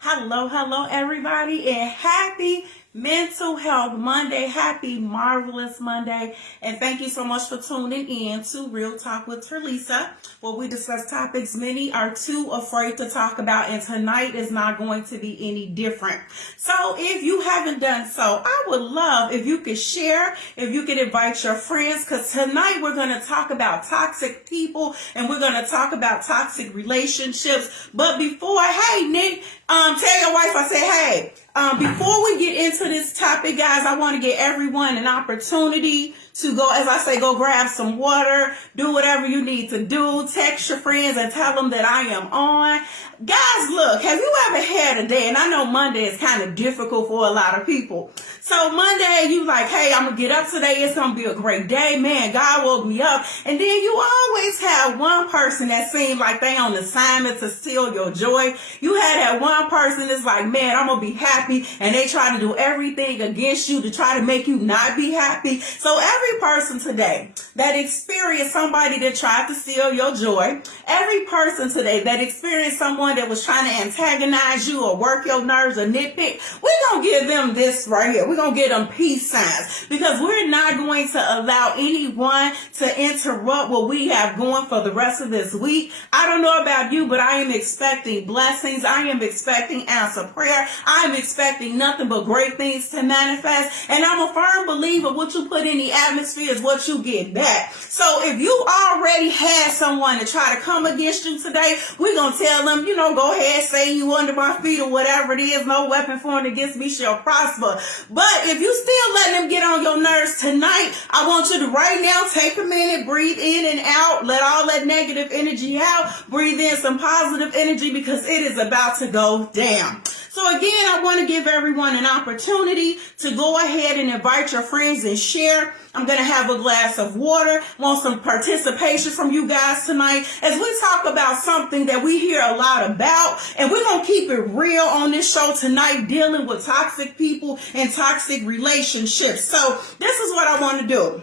Hello, everybody, and happy Mental Health Monday. Happy Marvelous Monday. And thank you so much for tuning in to Real Talk with Terlisa, where we discuss topics many are too afraid to talk about, and tonight is not going to be any different. So if you haven't done so, I would love if you could share, if you could invite your friends, because tonight we're going to talk about toxic people and we're going to talk about toxic relationships. But before, hey, Nick, tell your wife I said, hey, before we get into this topic, guys, I want to give everyone an opportunity to go, as I say, go grab some water, do whatever you need to do, text your friends and tell them that I am on. Guys, look, have you ever had a day, and I know Monday is kind of difficult for a lot of people. So Monday, you like, hey, I'm going to get up today. It's going to be a great day. Man, God woke me up. And then you always have one person that seems like they on assignment to steal your joy. You had that one person that's like, man, I'm going to be happy. And they try to do everything against you to try to make you not be happy. So every person today that experienced somebody that tried to steal your joy, every person today that experienced someone that was trying to antagonize you or work your nerves or nitpick, we're going to give them this right here. We're going to give them peace signs, because we're not going to allow anyone to interrupt what we have going for the rest of this week. I don't know about you, but I am expecting blessings. I am expecting answer prayer. I am expecting nothing but great things to manifest. And I'm a firm believer what you put in the atmosphere is what you get back. So if you already had someone to try to come against you today, we're going to tell them, go ahead, say you under my feet or whatever it is. No weapon formed against me shall prosper. But if you still letting them get on your nerves tonight, I want you to right now take a minute, breathe in and out, let all that negative energy out, breathe in some positive energy, because it is about to go down. So again, I want to give everyone an opportunity to go ahead and invite your friends and share. I'm going to have a glass of water. Want some participation from you guys tonight as we talk about something that we hear a lot about. And we're going to keep it real on this show tonight, dealing with toxic people and toxic relationships. So this is what I want to do.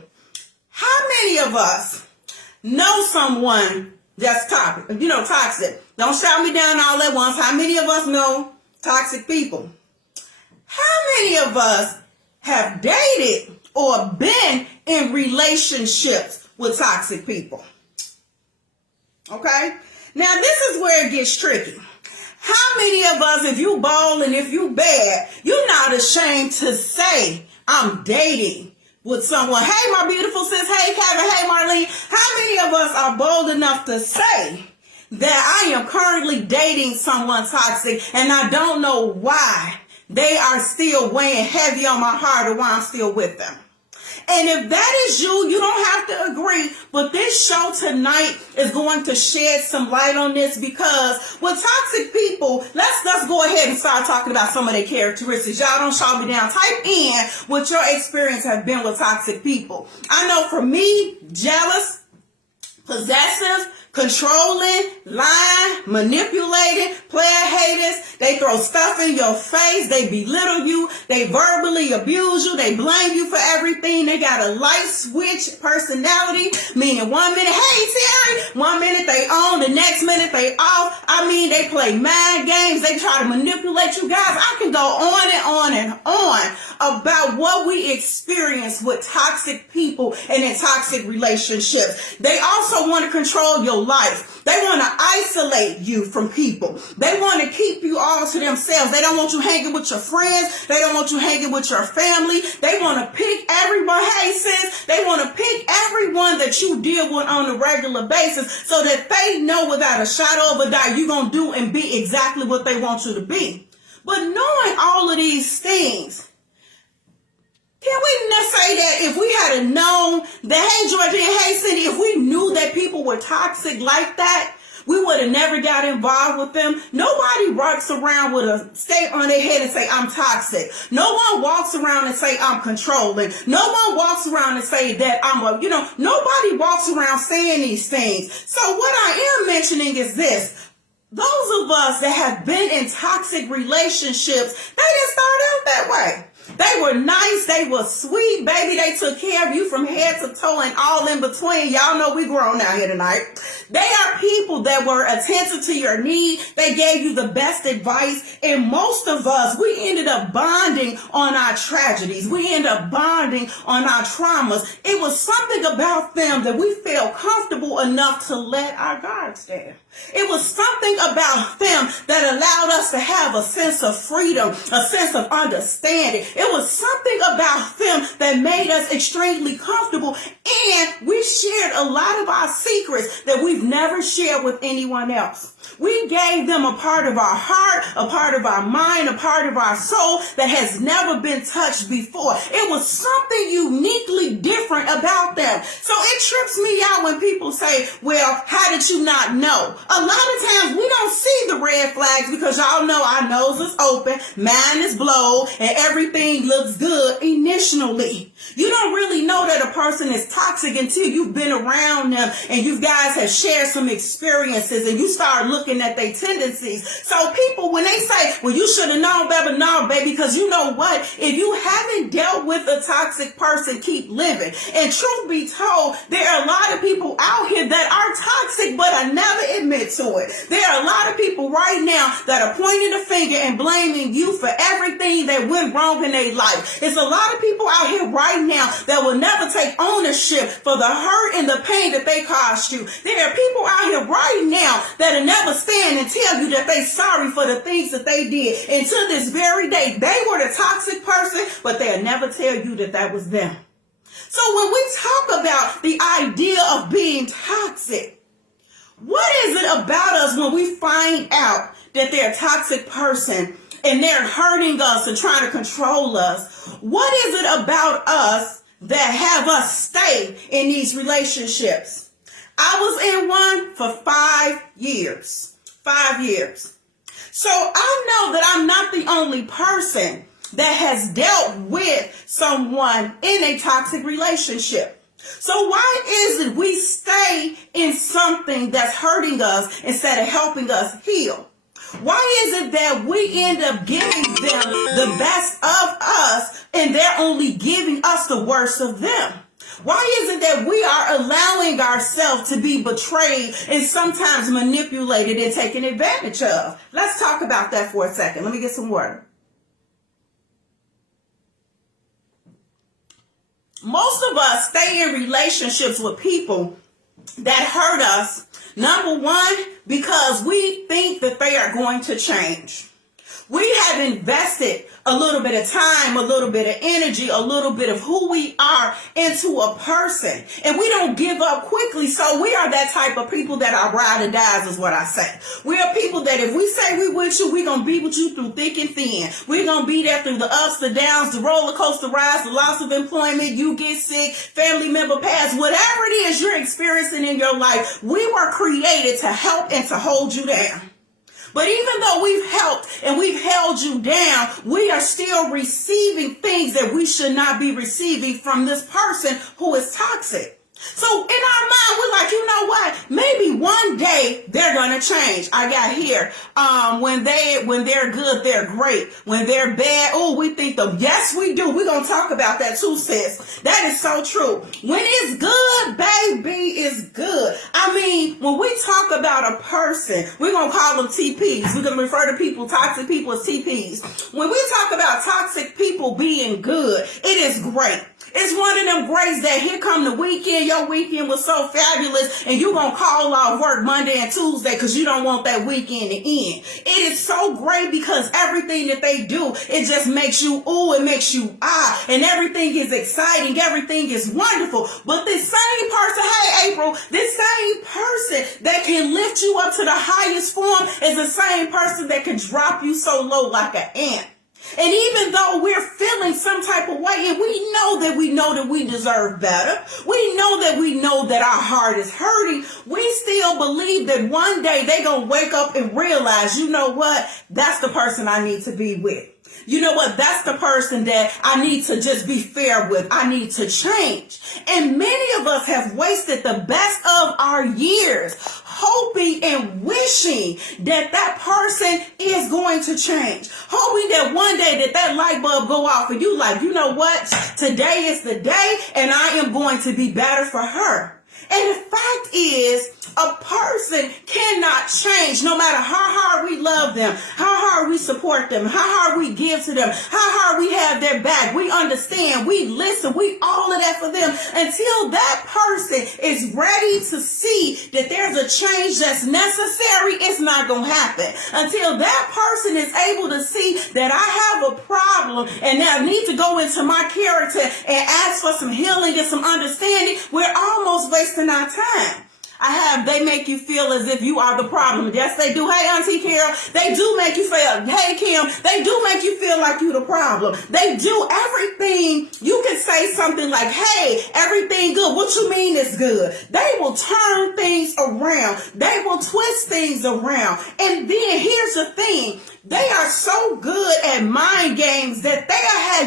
How many of us know someone that's toxic? Don't shout me down all at once. How many of us know toxic people? How many of us have dated or been in relationships with toxic people? Okay? Now, this is where it gets tricky. How many of us, if you ball and if you bad, you're not ashamed to say, I'm dating with someone? Hey, my beautiful sis. Hey, Kevin. Hey, Marlene. How many of us are bold enough to say that I am currently dating someone toxic and I don't know why they are still weighing heavy on my heart or why I'm still with them? And if that is you, you don't have to agree, but this show tonight is going to shed some light on this, because with toxic people, let's go ahead and start talking about some of their characteristics. Y'all don't shout me down. Type in what your experience have been with toxic people. I know for me, jealous, possessive, controlling, lying, manipulating, player haters. They throw stuff in your face. They belittle you. They verbally abuse you. They blame you for everything. They got a light switch personality, meaning 1 minute, hey Terry, 1 minute they on, the next minute they off. I mean, they play mind games. They try to manipulate you guys. I can go on and on and on about what we experience with toxic people and in toxic relationships. They also want to control your life. They want to isolate you from people. They want to keep you all to themselves. They don't want you hanging with your friends. They don't want you hanging with your family. They want to pick everyone. Hey sis, they want to pick everyone that you deal with on a regular basis, so that they know without a shadow of a doubt you're going to do and be exactly what they want you to be. But knowing all of these things, can we not say that if we had known that, hey, Georgia and hey, Cindy, if we knew that people were toxic like that, we would have never got involved with them? Nobody walks around with a state on their head and say, I'm toxic. No one walks around and say, I'm controlling. No one walks around and say that nobody walks around saying these things. So what I am mentioning is this. Those of us that have been in toxic relationships, they didn't start out that way. They were nice. They were sweet, baby. They took care of you from head to toe and all in between. Y'all know we grown out here tonight. They are people that were attentive to your need. They gave you the best advice. And most of us, we ended up bonding on our tragedies. We ended up bonding on our traumas. It was something about them that we felt comfortable enough to let our guards down. It was something about them that allowed us to have a sense of freedom, a sense of understanding. It was something about them that made us extremely comfortable, and we shared a lot of our secrets that we've never shared with anyone else. We gave them a part of our heart, a part of our mind, a part of our soul that has never been touched before. It was something uniquely different about them. So it trips me out when people say, well, how did you not know? A lot of times we don't see the red flags because y'all know our nose is open, mine is blowed, and everything looks good initially. You don't really know that a person is toxic until you've been around them and you guys have shared some experiences and you start looking at their tendencies. So people, when they say, well, you should have known better, no, baby, because you know what? If you haven't dealt with a toxic person, keep living. And truth be told, there are a lot of people out here that are toxic, but I never admit to it. There are a lot of people right now that are pointing a finger and blaming you for everything that went wrong in their life. It's a lot of people out here right now that will never take ownership for the hurt and the pain that they caused you. There are people out here right now that'll never stand and tell you that they're sorry for the things that they did. And to this very day, they were the toxic person, but they'll never tell you that that was them. So when we talk about the idea of being toxic, what is it about us when we find out that they're a toxic person and they're hurting us and trying to control us? What is it about us that have us stay in these relationships? I was in one for 5 years. 5 years. So I know that I'm not the only person that has dealt with someone in a toxic relationship. So why is it we stay in something that's hurting us instead of helping us heal? Why is it that we end up giving them the best of us and they're only giving us the worst of them? Why is it that we are allowing ourselves to be betrayed and sometimes manipulated and taken advantage of? Let's talk about that for a second. Let me get some water. Most of us stay in relationships with people that hurt us, number one, because we think that they are going to change. We have invested a little bit of time, a little bit of energy, a little bit of who we are into a person. And we don't give up quickly. So we are that type of people that are ride or dies is what I say. We are people that if we say we with you, we're going to be with you through thick and thin. We're going to be there through the ups, the downs, the roller coaster rides, the loss of employment, you get sick, family member pass, whatever it is you're experiencing in your life, we were created to help and to hold you down. But even though we've helped and we've held you down, we are still receiving things that we should not be receiving from this person who is toxic. So in our mind, we're like, you know what? Maybe one day they're going to change. I got here. When they're good, they're great. When they're bad, oh, we think them. Yes, we do. We're going to talk about that too, sis. That is so true. When it's good, baby, it's good. I mean, when we talk about a person, we're going to call them TPs. We're going to refer to people, toxic people, as TPs. When we talk about toxic people being good, it is great. It's one of them greats that here come the weekend. Your weekend was so fabulous and you're going to call off work Monday and Tuesday because you don't want that weekend to end. It is so great because everything that they do, it just makes you, ooh, it makes you and everything is exciting. Everything is wonderful. But this same person, hey, April, this same person that can lift you up to the highest form is the same person that can drop you so low like an ant. And even though we're feeling some type of way and we know that we deserve better, we know that our heart is hurting, we still believe that one day they're going to wake up and realize, you know what, that's the person I need to be with. You know what? That's the person that I need to just be fair with. I need to change. And many of us have wasted the best of our years hoping and wishing that that person is going to change. Hoping that one day that light bulb go off and you like, you know what? Today is the day and I am going to be better for her. And the fact is, A person cannot change no matter how hard we love them, how hard we support them, how hard we give to them, how hard we have their back. We understand, we listen, we all of that for them until that person is ready to see that there's a change that's necessary. It's not going to happen until that person is able to see that I have a problem and I need to go into my character and ask for some healing and some understanding. We're almost wasting our time. They make you feel as if you are the problem. Yes, they do. Hey, Auntie Carol, they do make you feel, hey, Kim, they do make you feel like you're the problem. They do everything. You can say something like, hey, everything good. What you mean is good? They will turn things around. They will twist things around. And then here's the thing. They are so good at mind games that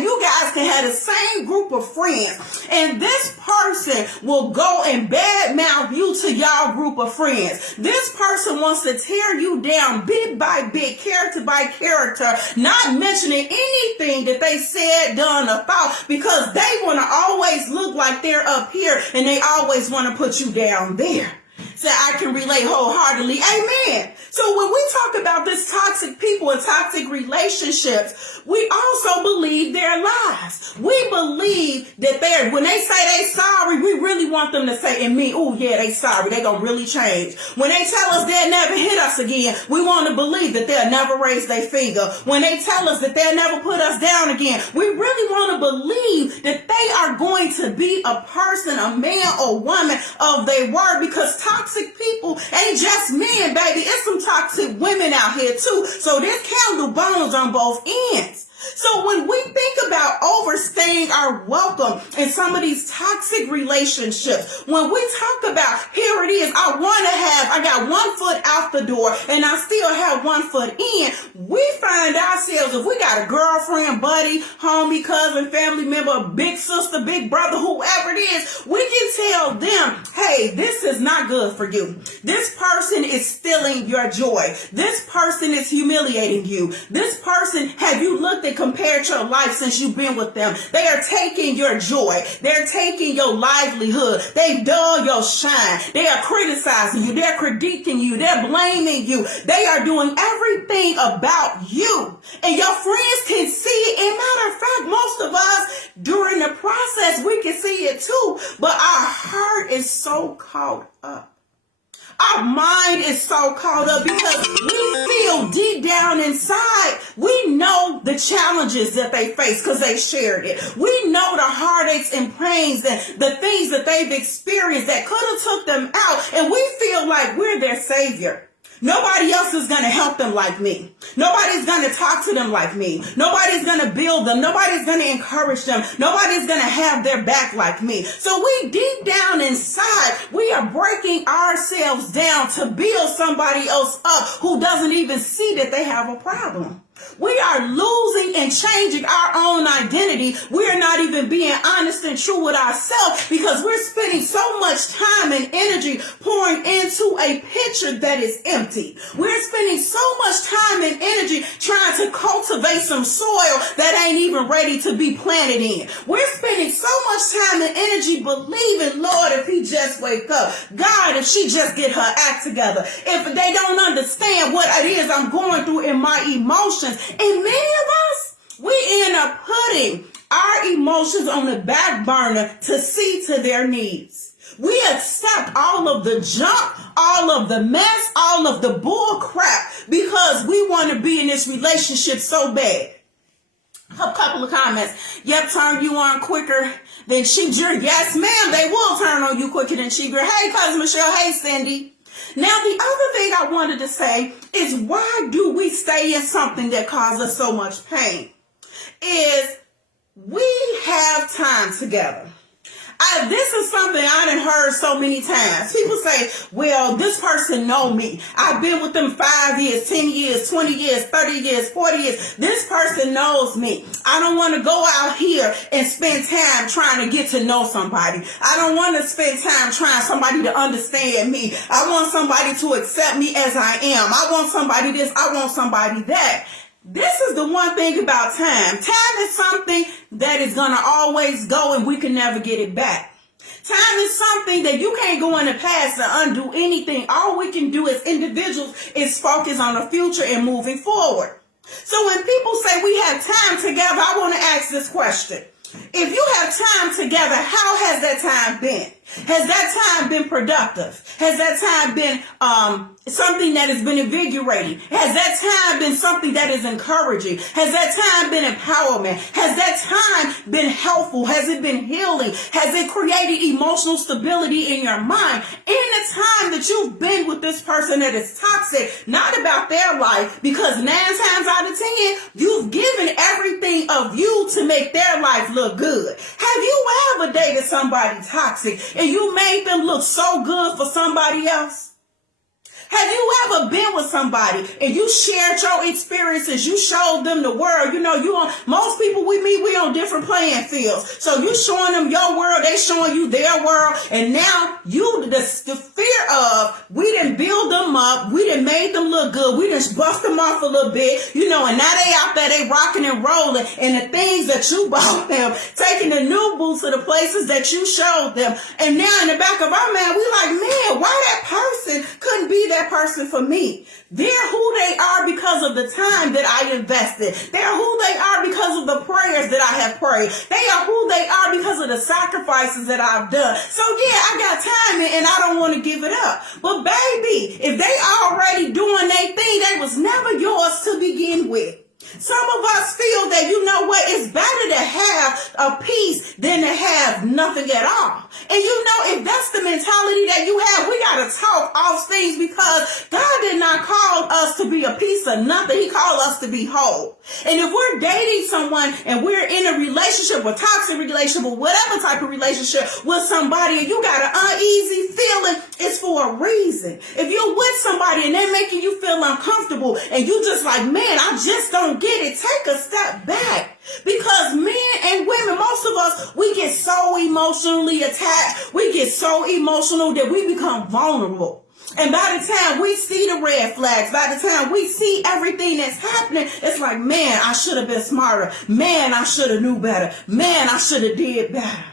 you guys can have the same group of friends. And this person will go and badmouth you to y'all group of friends. This person wants to tear you down bit by bit, character by character, not mentioning anything that they said, done, or thought, because they want to always look like they're up here and they always want to put you down there. So I can relate wholeheartedly. Amen. So when we talk about this toxic people and toxic relationships, we also believe their lies. We believe that when they say they sorry, we really want them to say, and me, oh yeah, they sorry. They gonna really change. When they tell us they'll never hit us again, we want to believe that they'll never raise their finger. When they tell us that they'll never put us down again, we really want to believe that they are going to be a person, a man or woman of their word, because toxic people ain't just men, baby. It's some toxic women out here too. So there's candle bones on both ends. So when we think about overstaying our welcome in some of these toxic relationships, when we talk about, here it is, I got 1 foot out the door and I still have 1 foot in, we find ourselves, if we got a girlfriend, buddy, homie, cousin, family member, big sister, big brother, whoever it is, we can tell them, hey, this is not good for you. This person is stealing your joy. This person is humiliating you. This person, have you looked at compared your life since you've been with them? They are taking your joy. They're taking your livelihood. They've dulled your shine. They are criticizing you. They're critiquing you. They're blaming you. They are doing everything about you. And your friends can see it. And matter of fact, most of us during the process, we can see it too. But our heart is so caught up. Our mind is so caught up because we feel deep down inside, we know the challenges that they face because they shared it. We know the heartaches and pains and the things that they've experienced that could have took them out, and we feel like we're their savior. Nobody else is going to help them like me. Nobody's going to talk to them like me. Nobody's going to build them. Nobody's going to encourage them. Nobody's going to have their back like me. So we deep down inside, we are breaking ourselves down to build somebody else up who doesn't even see that they have a problem. We are losing and changing our own identity. We are not even being honest and true with ourselves because we're spending so much time and energy pouring into a picture that is empty. We're spending so much time and energy trying to cultivate some soil that ain't even ready to be planted in. We're spending so much time and energy believing, Lord, if he just wake up, God, if she just get her act together, if they don't understand what it is I'm going through in my emotions. And many of us, we end up putting our emotions on the back burner to see to their needs. We accept all of the junk, all of the mess, all of the bull crap because we want to be in this relationship so bad. A couple of comments. Yep, turn you on quicker than she drew. Yes, ma'am, they will turn on you quicker than she drew. Hey, cousin Michelle. Hey, Cindy. Now, the other thing I wanted to say is, why do we stay in something that causes us so much pain? Is we have time together. This is something I done heard so many times. People say, well, this person know me. I've been with them 5 years, 10 years, 20 years, 30 years, 40 years. This person knows me. I don't want to go out here and spend time trying to get to know somebody. I don't want to spend time trying somebody to understand me. I want somebody to accept me as I am. I want somebody this. I want somebody that. This is the one thing about time. Time is something that is going to always go and we can never get it back. Time is something that you can't go in the past to undo anything. All we can do as individuals is focus on the future and moving forward. So when people say we have time together, I want to ask this question. If you have time together, how has that time been? Has that time been productive? Has that time been something that has been invigorating? Has that time been something that is encouraging? Has that time been empowerment? Has that time been helpful? Has it been healing? Has it created emotional stability in your mind? In the time that you've been with this person that is toxic, not about their life, because 9 times out of 10, you've given everything of you to make their life look good. Have you ever dated somebody toxic and you made them look so good for somebody else? Have you ever been with somebody and you shared your experiences? You showed them the world. You know, most people we meet, we on different playing fields. So you showing them your world, they showing you their world. And now the fear of, we didn't build them up. We didn't made them look good. We just bust them off a little bit, you know, and now they out there, they rocking and rolling. And the things that you bought them, taking the new boots to the places that you showed them. And now in the back of our mind, we like, man, why that person couldn't be that person for me? They're who they are because of the time that I invested. They're who they are because of the prayers that I have prayed. They are who they are because of the sacrifices that I've done. So yeah, I got time and I don't want to give it up. But baby, if they already doing their thing, they was never yours to begin with. Some of us feel that, you know what, it's better to have a piece than to have nothing at all. And you know, if that's the mentality that you have, we got to talk off things, because God did not call us to be a piece of nothing. He called us to be whole. And if we're dating someone and we're in a relationship, a toxic relationship, or whatever type of relationship with somebody, and you got an uneasy feeling, it's for a reason. If you're with somebody and they're making you feel uncomfortable and you just like, man, I just don't get it, take a step back. Because men and women, most of us, we get so emotionally attached. We get so emotional that we become vulnerable. And by the time we see the red flags, by the time we see everything that's happening, it's like, man, I should have been smarter. Man, I should have knew better. Man, I should have did better.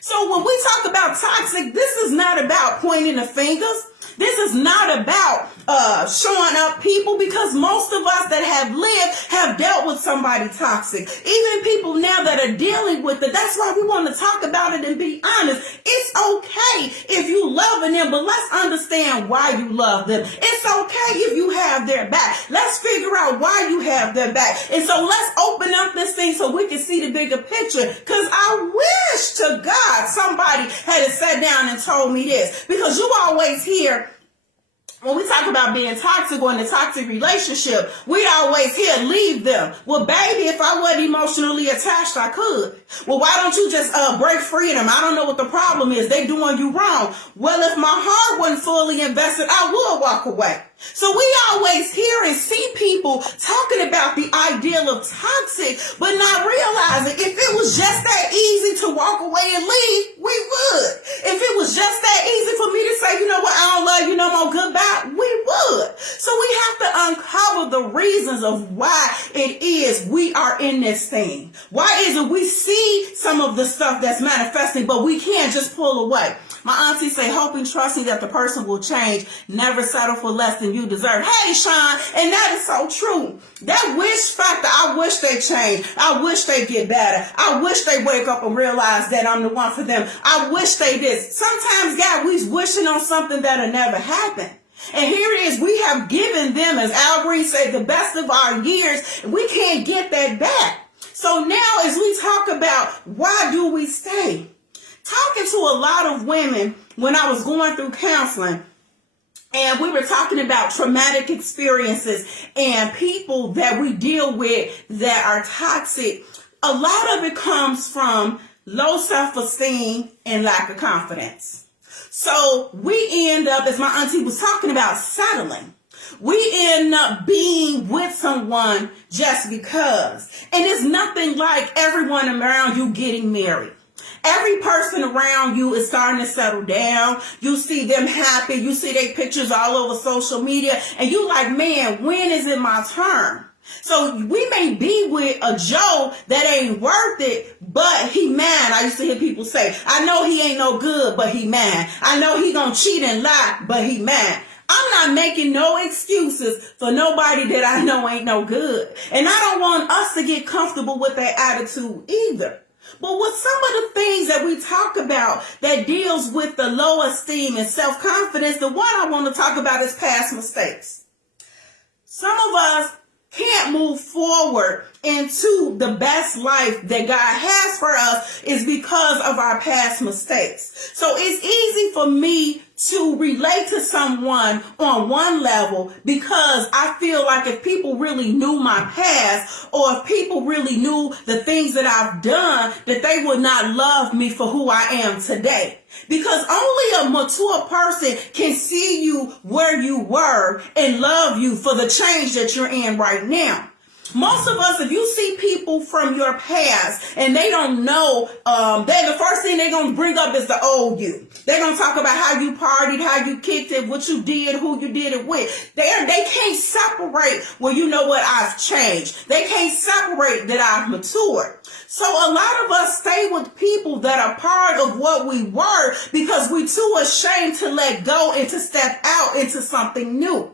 So when we talk about toxic, this is not about pointing the fingers. This is not about showing up people, because most of us that have lived have dealt with somebody toxic. Even people now that are dealing with it. That's why we want to talk about it and be honest. It's okay if you loving them, but let's understand why you love them. It's okay if you have their back. Let's figure out why you have their back. And so let's open up this thing so we can see the bigger picture. Because I wish to God somebody had sat down and told me this. Because you always hear, when we talk about being toxic or in a toxic relationship, we always hear, leave them. Well, baby, if I wasn't emotionally attached, I could. Well, why don't you just break free of them? I don't know what the problem is. They doing you wrong. Well, if my heart wasn't fully invested, I would walk away. So we always hear and see people talking about the ideal of toxic, but not realizing if it was just that easy to walk away and leave, we would. If it was just that easy for me to say, you know what, I don't love you no more, goodbye, we would. So we have to uncover the reasons of why it is we are in this thing. Why is it we see some of the stuff that's manifesting, but we can't just pull away? My auntie say, hoping, trusting that the person will change, never settle for less than you deserve. Hey, Sean, and that is so true. That wish factor, I wish they change. I wish they get better. I wish they wake up and realize that I'm the one for them. I wish they did. Sometimes, God, we's wishing on something that'll never happen. And here it is, we have given them, as Al Green said, the best of our years, and we can't get that back. So now as we talk about why do we stay? Talking to a lot of women when I was going through counseling, and we were talking about traumatic experiences and people that we deal with that are toxic. A lot of it comes from low self-esteem and lack of confidence. So we end up, as my auntie was talking about, settling. We end up being with someone just because. And it's nothing like everyone around you getting married. Every person around you is starting to settle down. You see them happy. You see their pictures all over social media. And you like, man, when is it my turn? So we may be with a Joe that ain't worth it, but he mad. I used to hear people say, I know he ain't no good, but he mad. I know he gonna cheat and lie, but he mad. I'm not making no excuses for nobody that I know ain't no good. And I don't want us to get comfortable with that attitude either. But with some of the things that we talk about that deals with the low esteem and self-confidence, the one I want to talk about is past mistakes. Some of us can't move forward into the best life that God has for us is because of our past mistakes. So it's easy for me to relate to someone on one level because I feel like if people really knew my past or if people really knew the things that I've done, that they would not love me for who I am today. Because only a mature person can see you where you were and love you for the change that you're in right now. Most of us, if you see people from your past and they don't know, the first thing they're going to bring up is the old you. They're going to talk about how you partied, how you kicked it, what you did, who you did it with. They can't separate, well, you know what, I've changed. They can't separate that I've matured. So a lot of us stay with people that are part of what we were because we're too ashamed to let go and to step out into something new.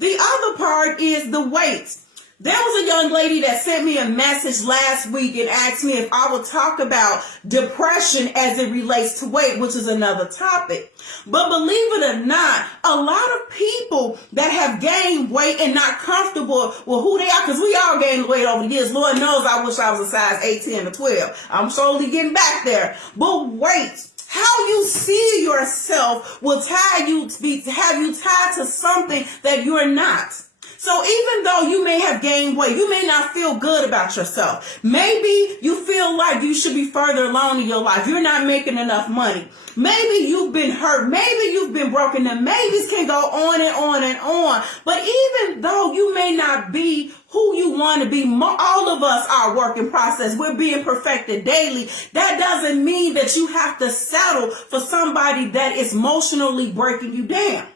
The other part is the weight. There was a young lady that sent me a message last week and asked me if I would talk about depression as it relates to weight, which is another topic. But believe it or not, a lot of people that have gained weight and not comfortable with who they are, because we all gained weight over the years. Lord knows I wish I was a size 18 or 12. I'm slowly getting back there. But weight, how you see yourself will have you tied to something that you're not. So even though you may have gained weight, you may not feel good about yourself. Maybe you feel like you should be further along in your life. You're not making enough money. Maybe you've been hurt. Maybe you've been broken. The maybes can go on and on and on. But even though you may not be who you want to be, all of us are a work in process. We're being perfected daily. That doesn't mean that you have to settle for somebody that is emotionally breaking you down.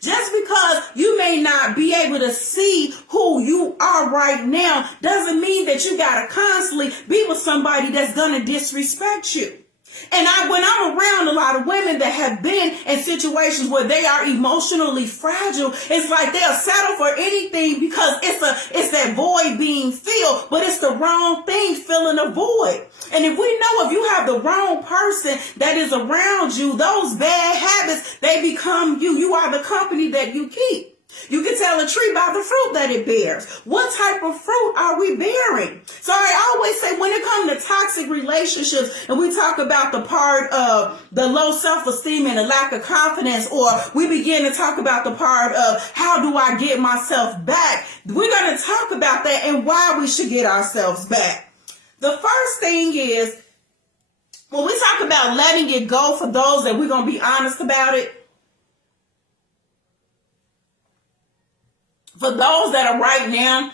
Just because you may not be able to see who you are right now doesn't mean that you got to constantly be with somebody that's going to disrespect you. And when I'm around a lot of women that have been in situations where they are emotionally fragile, it's like they'll settle for anything because it's that void being filled, but it's the wrong thing filling a void. And if we know if you have the wrong person that is around you, those bad habits, they become you. You are the company that you keep. You can tell a tree by the fruit that it bears. What type of fruit are we bearing? So I always say when it comes to toxic relationships and we talk about the part of the low self-esteem and the lack of confidence, or we begin to talk about the part of how do I get myself back, we're going to talk about that and why we should get ourselves back. The first thing is when we talk about letting it go, for those that we're going to be honest about it, for those that are right now,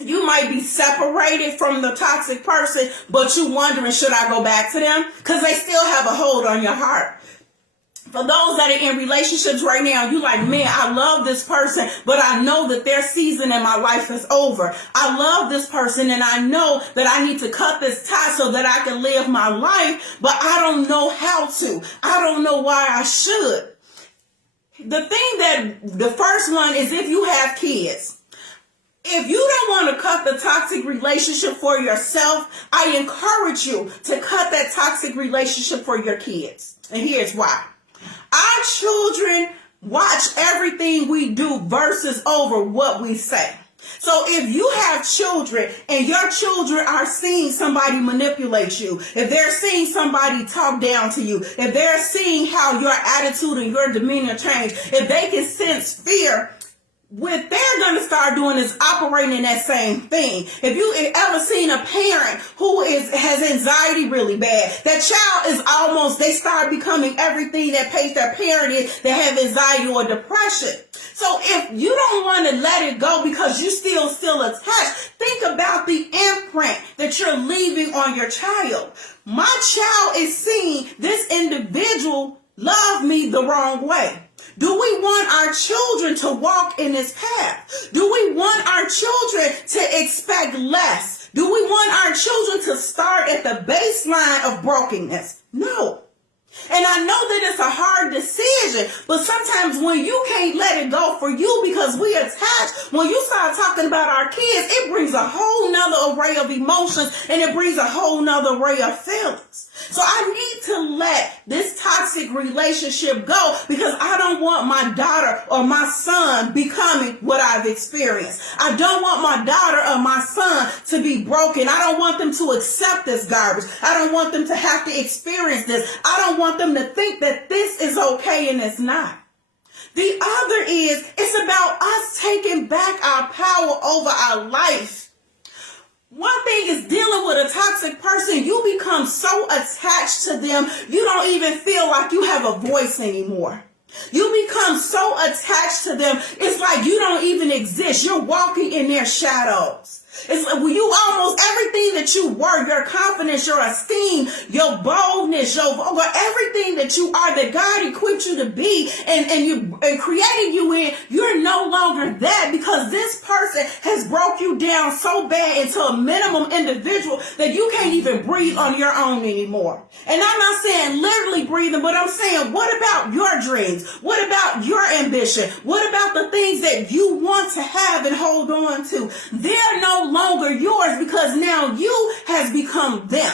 you might be separated from the toxic person, but you wondering, should I go back to them? Because they still have a hold on your heart. For those that are in relationships right now, you like, man, I love this person, but I know that their season in my life is over. I love this person and I know that I need to cut this tie so that I can live my life, but I don't know how to. I don't know why I should. The first one is if you have kids. If you don't want to cut the toxic relationship for yourself, I encourage you to cut that toxic relationship for your kids. And here's why. Our children watch everything we do versus over what we say. So if you have children and your children are seeing somebody manipulate you, if they're seeing somebody talk down to you, if they're seeing how your attitude and your demeanor change, if they can sense fear, what they're going to start doing is operating in that same thing. If you ever seen a parent who has anxiety really bad, that child is almost, they start becoming everything that their parent is, they have anxiety or depression. So if you don't want to let it go because you still attached, think about the imprint that you're leaving on your child. My child is seeing this individual love me the wrong way. Do we want our children to walk in this path? Do we want our children to expect less? Do we want our children to start at the baseline of brokenness? No. And I know that it's a hard decision, but sometimes when you can't let it go for you because we attach, when you start talking about our kids, it brings a whole nother array of emotions and it brings a whole nother array of feelings. So I need to let this toxic relationship go because I don't want my daughter or my son becoming what I've experienced. I don't want my daughter or my son to be broken. I don't want them to accept this garbage. I don't want them to have to experience this. I don't want them to think that this is okay and it's not. The other is, it's about us taking back our power over our life. One thing is dealing with a toxic person, you become so attached to them, you don't even feel like you have a voice anymore. You become so attached to them, it's like you don't even exist. You're walking in their shadows. It's like you almost everything that you were, your confidence, your esteem, your boldness, everything that you are, that God equipped you to be and created you in, you're no longer that because this person has broke you down so bad into a minimum individual that you can't even breathe on your own anymore. And I'm not saying literally breathing, but I'm saying, what about your dreams? What about your ambition? What about the things that you want to have and hold on to? They're no longer yours because now you has become them.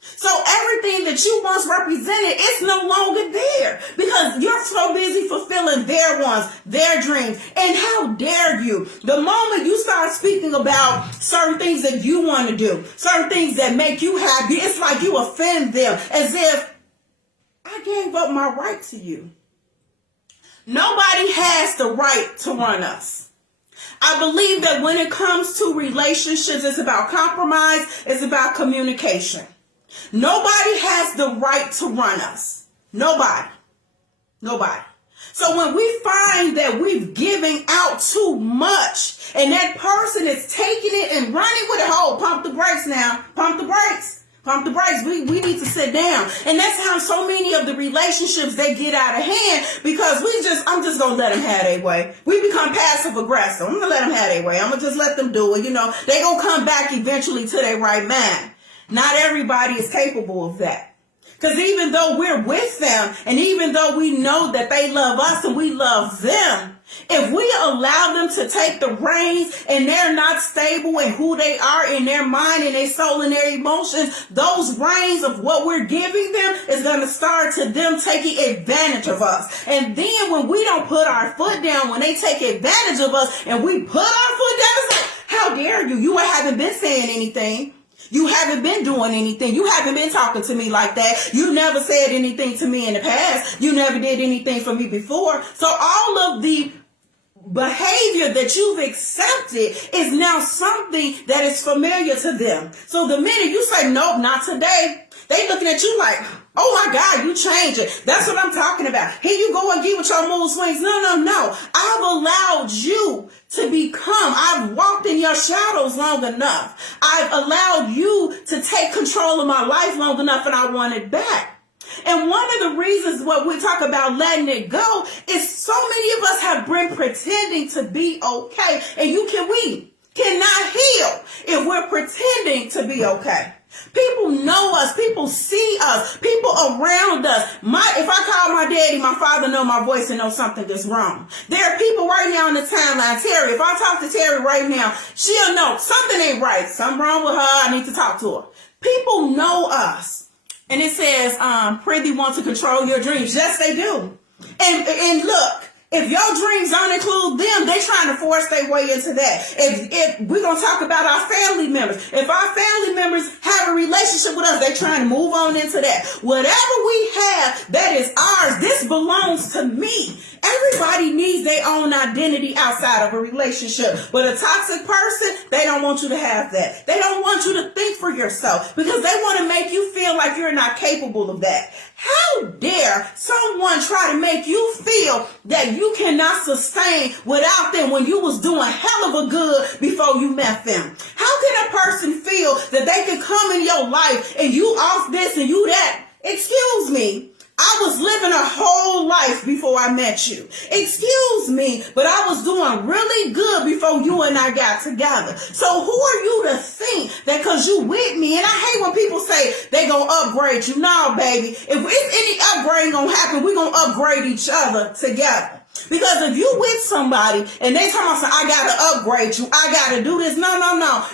So everything that you once represented, it's no longer there because you're so busy fulfilling their wants, their dreams. And how dare you? The moment you start speaking about certain things that you want to do, certain things that make you happy, it's like you offend them as if I gave up my right to you. Nobody has the right to run us. I believe that when it comes to relationships, it's about compromise, it's about communication. Nobody has the right to run us. Nobody. So when we find that we've given out too much and that person is taking it and running with it, pump the brakes now, pump the brakes. Pump the brakes. We need to sit down. And that's how so many of the relationships, they get out of hand because I'm just going to let them have their way. We become passive aggressive. I'm going to let them have their way. I'm going to just let them do it. They going to come back eventually to their right mind. Not everybody is capable of that. Because even though we're with them and even though we know that they love us and we love them, if we allow them to take the reins and they're not stable in who they are in their mind and their soul and their emotions, those reins of what we're giving them is going to start to them taking advantage of us. And then when we don't put our foot down, when they take advantage of us and we put our foot down, it's like, how dare you? You haven't been saying anything. You haven't been doing anything. You haven't been talking to me like that. You never said anything to me in the past. You never did anything for me before. So all of the behavior that you've accepted is now something that is familiar to them. So the minute you say, nope, not today, they looking at you like, oh my God, you changed it. That's what I'm talking about. Here you go again with your mood swings. No. I've allowed you to become. I've walked in your shadows long enough. I've allowed you to take control of my life long enough and I want it back. And one of the reasons what we talk about letting it go is so many of us have been pretending to be okay. And we cannot heal if we're pretending to be okay. People know us. People see us. People around us. If I call my daddy, my father know my voice and know something is wrong. There are people right now on the timeline. Terry, if I talk to Terry right now, she'll know something ain't right. Something wrong with her. I need to talk to her. People know us. And it says, Prithee wants to control your dreams. Yes, they do. And look, if your dreams don't include them, they're trying to force their way into that. If we're going to talk about our family members, if our family members have a relationship with us, they're trying to move on into that. Whatever we have that is ours, this belongs to me. Everybody needs their own identity outside of a relationship. But a toxic person, they don't want you to have that. They don't want you to think for yourself because they want to make you feel like you're not capable of that. How dare someone try to make you feel that you cannot sustain without them when you was doing hell of a good before you met them? How can a person feel that they can come in your life and you off this and you that? Excuse me. I was living a whole life before I met you. Excuse me, but I was doing really good before you and I got together. So who are you to think that because you with me, and I hate when people say they gonna upgrade you. No, baby. If any upgrade gonna happen, we gonna upgrade each other together. Because if you with somebody and they tell me, I gotta upgrade you, I gotta do this. No.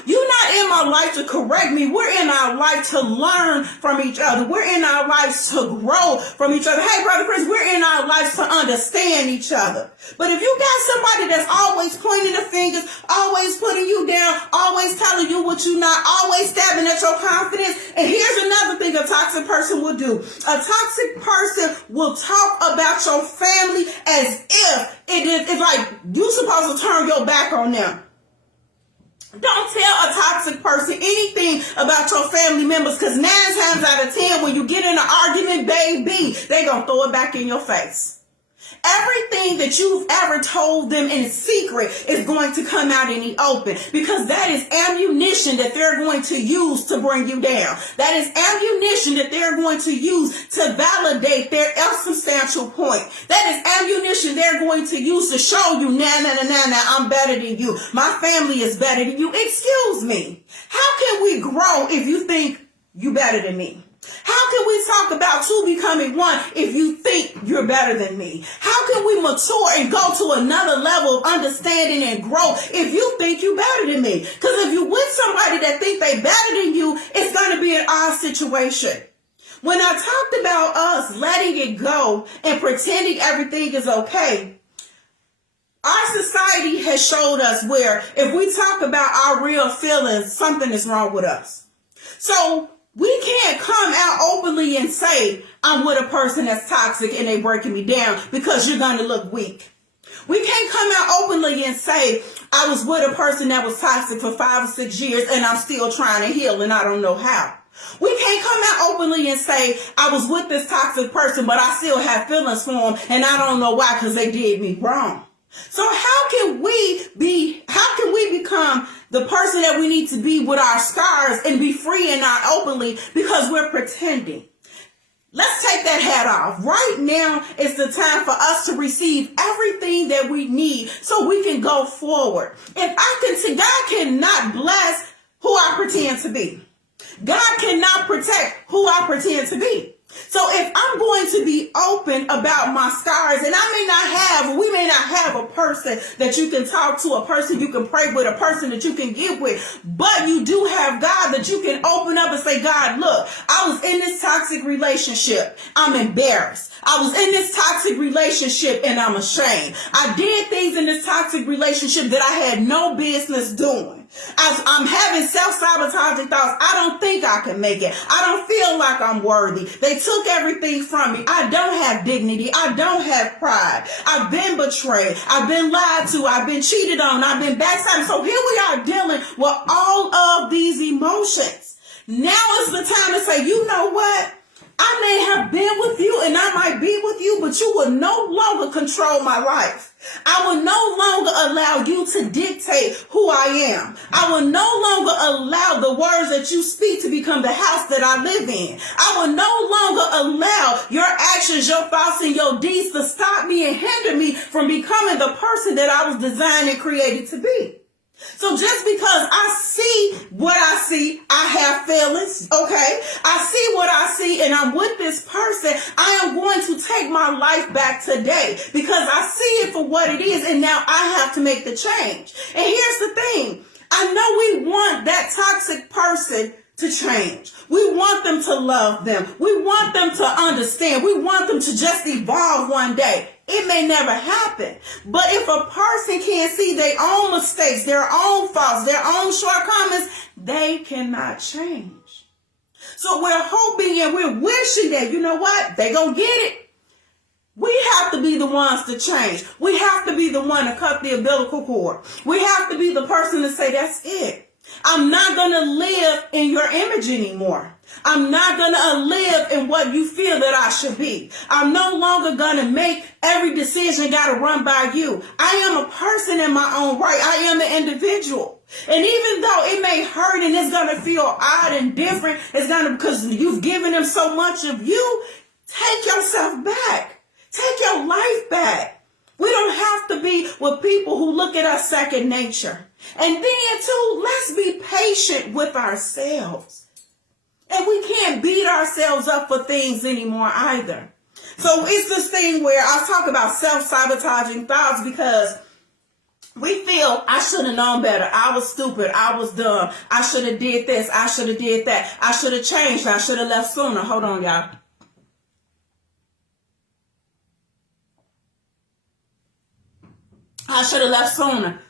You're not in my life to correct me. We're in our life to learn from each other. We're in our lives to grow from each other. Hey, Brother Chris, we're in our lives to understand each other. But if you got somebody that's always pointing the fingers, always putting you down, always telling you what you're not, always stabbing at your confidence, and here's another thing a toxic person will do. A toxic person will talk about your family as if it's like you're supposed to turn your back on them. Don't tell a toxic person anything about your family members, because 9 times out of 10, when you get in an argument, baby, they gonna throw it back in your face. Everything that you've ever told them in secret is going to come out in the open, because that is ammunition that they're going to use to bring you down. That is ammunition that they're going to use to validate their substantial point. That is ammunition they're going to use to show you, nah, I'm better than you. My family is better than you. Excuse me. How can we grow if you think you better than me? How can we talk about two becoming one if you think you're better than me? How can we mature and go to another level of understanding and growth if you think you're better than me? Because if you're with somebody that think they better than you, it's going to be an odd situation. When I talked about us letting it go and pretending everything is okay, our society has showed us where if we talk about our real feelings, something is wrong with us. So we can't come out openly and say, I'm with a person that's toxic and they breaking me down, because you're going to look weak. We can't come out openly and say, I was with a person that was toxic for 5 or 6 years and I'm still trying to heal and I don't know how. We can't come out openly and say, I was with this toxic person, but I still have feelings for them and I don't know why, because they did me wrong. So how can we become the person that we need to be with our scars and be free and not openly because we're pretending? Let's take that hat off. Right now is the time for us to receive everything that we need so we can go forward. God cannot bless who I pretend to be. God cannot protect who I pretend to be. So if I'm going to be open about my scars, and we may not have a person that you can talk to, a person you can pray with, a person that you can get with, but you do have God that you can open up and say, God, look, I was in this toxic relationship. I'm embarrassed. I was in this toxic relationship and I'm ashamed. I did things in this toxic relationship that I had no business doing. I'm having self-sabotaging thoughts. I don't think I can make it. I don't feel like I'm worthy. They took everything from me. I don't have dignity. I don't have pride. I've been betrayed. I've been lied to. I've been cheated on. I've been backstabbed. So here we are dealing with all of these emotions. Now is the time to say, you know what? I may have been with you and I might be with you, but you will no longer control my life. I will no longer allow you to dictate who I am. I will no longer allow the words that you speak to become the house that I live in. I will no longer allow your actions, your thoughts, and your deeds to stop me and hinder me from becoming the person that I was designed and created to be. So just because I see what I see, I have feelings, okay? I see what I see and I'm with this person, I am going to take my life back today because I see it for what it is and now I have to make the change. And here's the thing. I know we want that toxic person to change. We want them to love them. We want them to understand. We want them to just evolve one day. It may never happen. But if a person can't see their own mistakes, their own faults, their own shortcomings, they cannot change. So we're hoping and we're wishing that, you know what, they gonna get it. We have to be the ones to change. We have to be the one to cut the umbilical cord. We have to be the person to say, that's it. I'm not going to live in your image anymore. I'm not going to live in what you feel that I should be. I'm no longer going to make every decision got to run by you. I am a person in my own right. I am an individual. And even though it may hurt and it's going to feel odd and different, it's going to, because you've given them so much of you, Take yourself back. Take your life back. We don't have to be with people who look at us second nature. And then too, let's be patient with ourselves. And we can't beat ourselves up for things anymore either. So it's this thing where I talk about self-sabotaging thoughts because we feel, I should have known better. I was stupid. I was dumb. I should have did this. I should have did that. I should have changed. I should have left sooner. Hold on, y'all. I should have left sooner.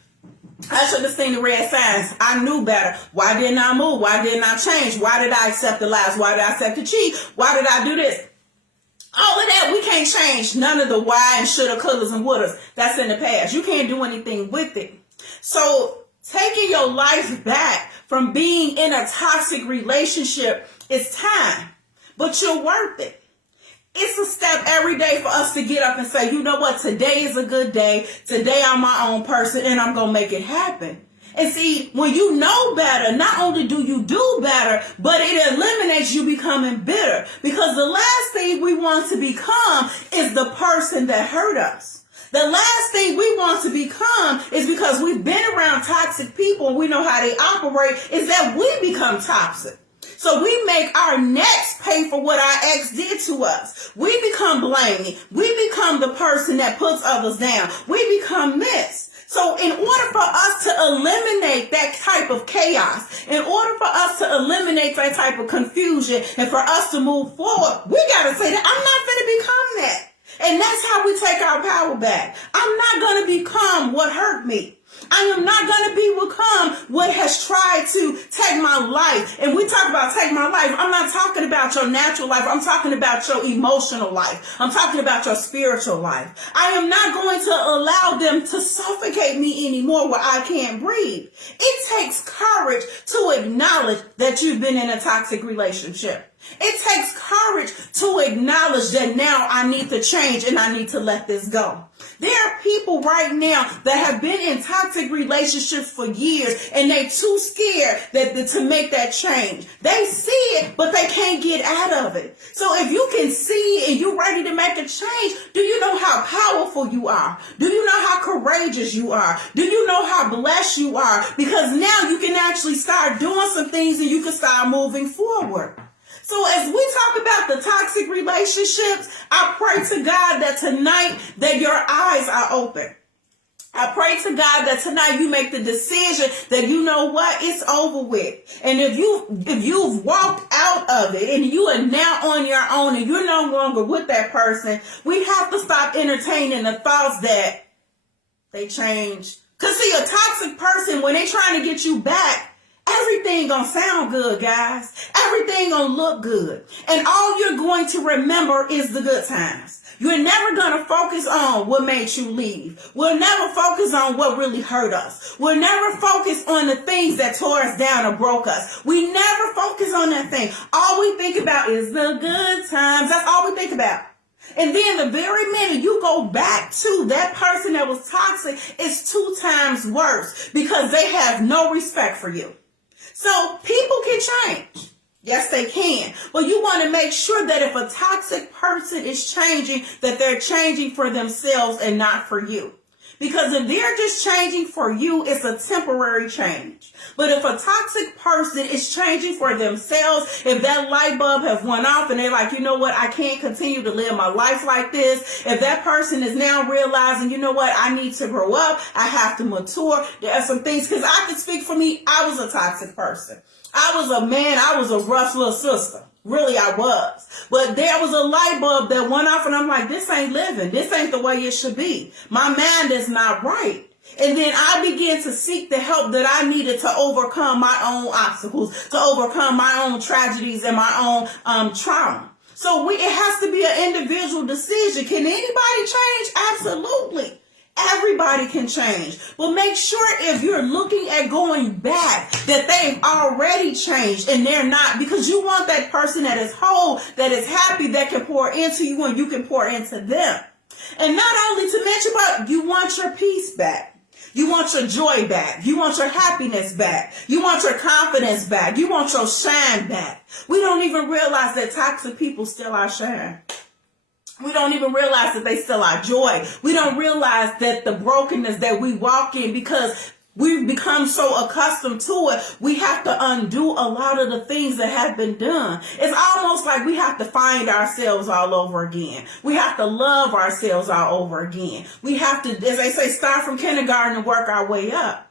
I should have seen the red signs. I knew better. Why didn't I move? Why didn't I change? Why did I accept the lies? Why did I accept the cheat? Why did I do this? All of that, we can't change none of the why and shoulda, couldas, and wouldas. That's in the past. You can't do anything with it. So taking your life back from being in a toxic relationship is time, but you're worth it. It's a step every day for us to get up and say, you know what, today is a good day. Today I'm my own person and I'm going to make it happen. And see, when you know better, not only do you do better, but it eliminates you becoming bitter. Because the last thing we want to become is the person that hurt us. The last thing we want to become is, because we've been around toxic people and we know how they operate, is that we become toxic. So we make our next pay for what our ex did to us. We become blaming. We become the person that puts others down. We become this. So in order for us to eliminate that type of chaos, in order for us to eliminate that type of confusion, and for us to move forward, we got to say that I'm not going to become that. And that's how we take our power back. I'm not going to become what hurt me. I am not going to become what has tried to take my life. And we talk about take my life. I'm not talking about your natural life. I'm talking about your emotional life. I'm talking about your spiritual life. I am not going to allow them to suffocate me anymore where I can't breathe. It takes courage to acknowledge that you've been in a toxic relationship. It takes courage to acknowledge that now I need to change and I need to let this go. There are people right now that have been in toxic relationships for years and they're too scared to make that change. They see it, but they can't get out of it. So if you can see it and you're ready to make a change, do you know how powerful you are? Do you know how courageous you are? Do you know how blessed you are? Because now you can actually start doing some things and you can start moving forward. So as we talk about the toxic relationships, I pray to God that tonight that your eyes are open. I pray to God that tonight you make the decision that you know what, it's over with. And if you've walked out of it and you are now on your own and you're no longer with that person, we have to stop entertaining the thoughts that they change. Because see, a toxic person, when they're trying to get you back, everything gonna sound good, guys. Everything gonna look good. And all you're going to remember is the good times. You're never gonna focus on what made you leave. We'll never focus on what really hurt us. We'll never focus on the things that tore us down or broke us. We never focus on that thing. All we think about is the good times. That's all we think about. And then the very minute you go back to that person that was toxic, it's 2 times worse because they have no respect for you. So people can change. Yes, they can. But you want to make sure that if a toxic person is changing, that they're changing for themselves and not for you. Because if they're just changing for you, it's a temporary change. But if a toxic person is changing for themselves, if that light bulb has went off and they're like, you know what, I can't continue to live my life like this. If that person is now realizing, you know what, I need to grow up. I have to mature. There are some things, because I can speak for me. I was a toxic person. I was a man. I was a rough little sister. Really, I was. But there was a light bulb that went off and I'm like, this ain't living. This ain't the way it should be. My mind is not right. And then I began to seek the help that I needed to overcome my own obstacles, to overcome my own tragedies and my own trauma. So it has to be an individual decision. Can anybody change? Absolutely. Everybody can change. But make sure if you're looking at going back that they've already changed and they're not, because you want that person that is whole, that is happy, that can pour into you and you can pour into them. And not only to mention, but you want your peace back. You want your joy back. You want your happiness back. You want your confidence back. You want your shine back. We don't even realize that toxic people steal our shine. We don't even realize that they steal our joy. We don't realize that the brokenness that we walk in, because we've become so accustomed to it, we have to undo a lot of the things that have been done. It's almost like we have to find ourselves all over again. We have to love ourselves all over again. We have to, as they say, start from kindergarten and work our way up.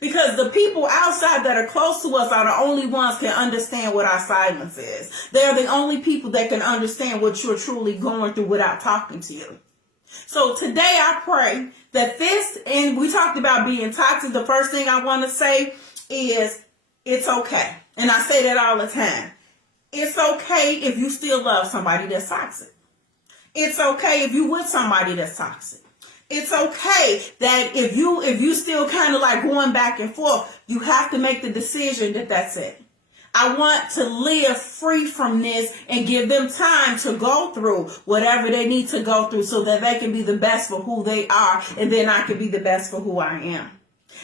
Because the people outside that are close to us are the only ones can understand what our silence is. They're the only people that can understand what you're truly going through without talking to you. So today I pray that this, and we talked about being toxic. The first thing I want to say is it's okay. And I say that all the time. It's okay if you still love somebody that's toxic. It's okay if you with somebody that's toxic. It's okay that if you still kind of like going back and forth, you have to make the decision that that's it. I want to live free from this and give them time to go through whatever they need to go through so that they can be the best for who they are, and then I can be the best for who I am.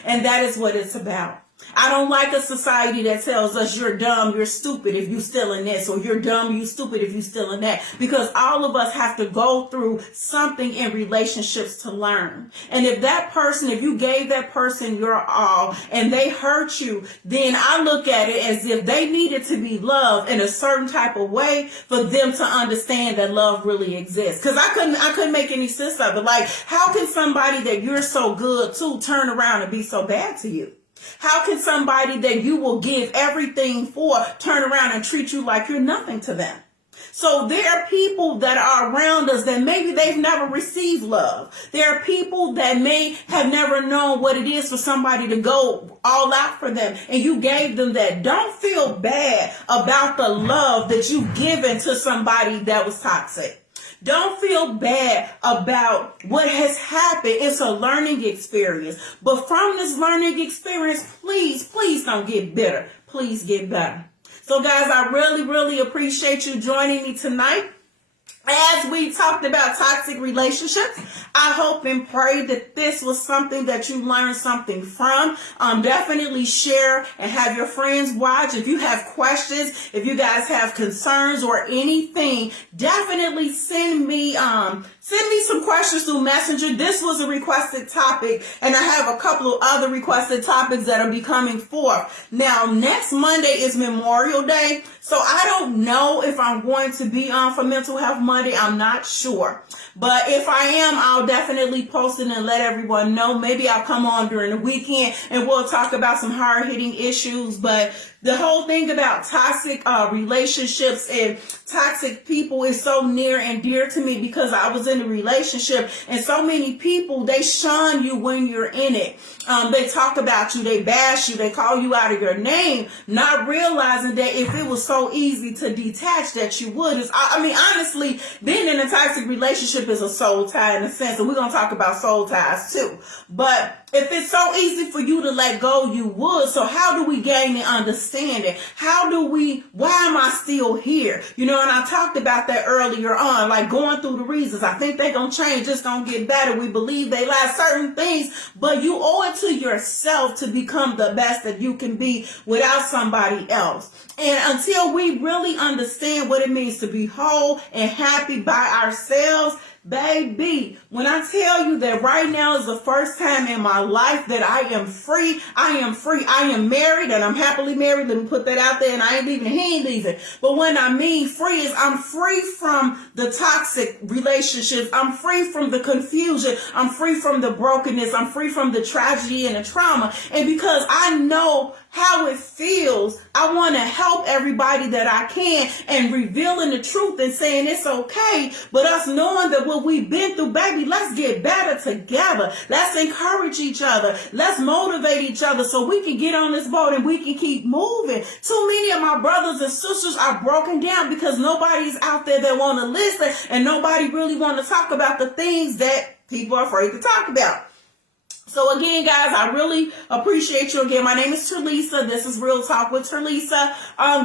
And that is what it's about. I don't like a society that tells us you're dumb, you're stupid if you still in this, or you're dumb, you stupid if you still in that. Because all of us have to go through something in relationships to learn. And if that person, if you gave that person your all and they hurt you, then I look at it as if they needed to be loved in a certain type of way for them to understand that love really exists. Because I couldn't make any sense of it. Like, how can somebody that you're so good to turn around and be so bad to you? How can somebody that you will give everything for turn around and treat you like you're nothing to them? So there are people that are around us that maybe they've never received love. There are people that may have never known what it is for somebody to go all out for them, and you gave them that. Don't feel bad about the love that you've given to somebody that was toxic. Don't feel bad about what has happened. It's a learning experience. But from this learning experience, please don't get bitter. Please get better. So guys, I really appreciate you joining me tonight. As we talked about toxic relationships, I hope and pray that this was something that you learned something from. Definitely share and have your friends watch. If you have questions, if you guys have concerns or anything, definitely send me some questions through Messenger. This was a requested topic, and I have a couple of other requested topics that are becoming forth. Now, next Monday is Memorial Day, so I don't know if I'm going to be on for Mental Health Monday. I'm not sure. But if I am, I'll definitely post it and let everyone know. Maybe I'll come on during the weekend and we'll talk about some hard-hitting issues. But the whole thing about toxic relationships and toxic people is so near and dear to me, because I was in a relationship and so many people, they shun you when you're in it. They talk about you, they bash you, they call you out of your name, not realizing that if it was so easy to detach that you would. I mean, honestly, being in a toxic relationship is a soul tie in a sense, and we're going to talk about soul ties too. But if it's so easy for you to let go, you would. So how do we gain the understanding? Why am I still here? You know, and I talked about that earlier on, like going through the reasons. I think they're going to change, it's going to get better. We believe they lack certain things, but you owe it to yourself to become the best that you can be without somebody else. And until we really understand what it means to be whole and happy by ourselves, baby, when I tell you that right now is the first time in my life that I am free. I am married, and I'm happily married. Let me put that out there, and I ain't leaving, he ain't leaving. But when I mean free is I'm free from the toxic relationships. I'm free from the confusion. I'm free from the brokenness. I'm free from the tragedy and the trauma. And because I know how it feels, I want to help everybody that I can, and revealing the truth and saying it's okay, but us knowing that what we've been through, baby, let's get better together. Let's encourage each other. Let's motivate each other so we can get on this boat and we can keep moving. Too many of my brothers and sisters are broken down because nobody's out there that want to listen, and nobody really want to talk about the things that people are afraid to talk about. So again, guys, I really appreciate you. Again, my name is Terlisa. This is Real Talk with Terlisa.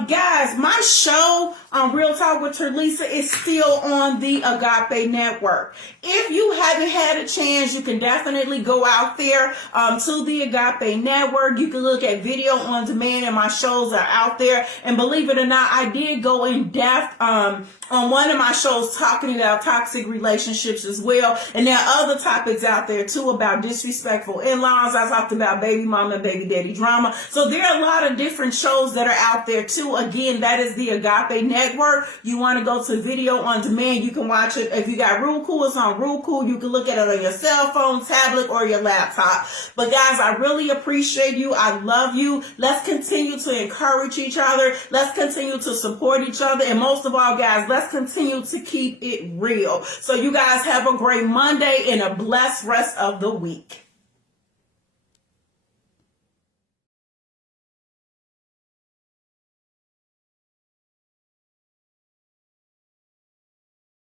Guys, my show on Real Talk with Terlisa is still on the Agape Network. If you haven't had a chance, you can definitely go out there to the Agape Network. You can look at video on demand, and my shows are out there. And believe it or not, I did go in depth on one of my shows talking about toxic relationships as well. And there are other topics out there too about disrespectful in-laws. I talked about baby mama and baby daddy drama. So there are a lot of different shows that are out there too. Again, that is the Agape Network. You want to go to video on demand, you can watch it. If you got Roku, it's on Roku. You can look at it on your cell phone, tablet, or your laptop. But guys, I really appreciate you. I love you. Let's continue to encourage each other. Let's continue to support each other. And most of all, guys, let's continue to keep it real. So you guys have a great Monday and a blessed rest of the week.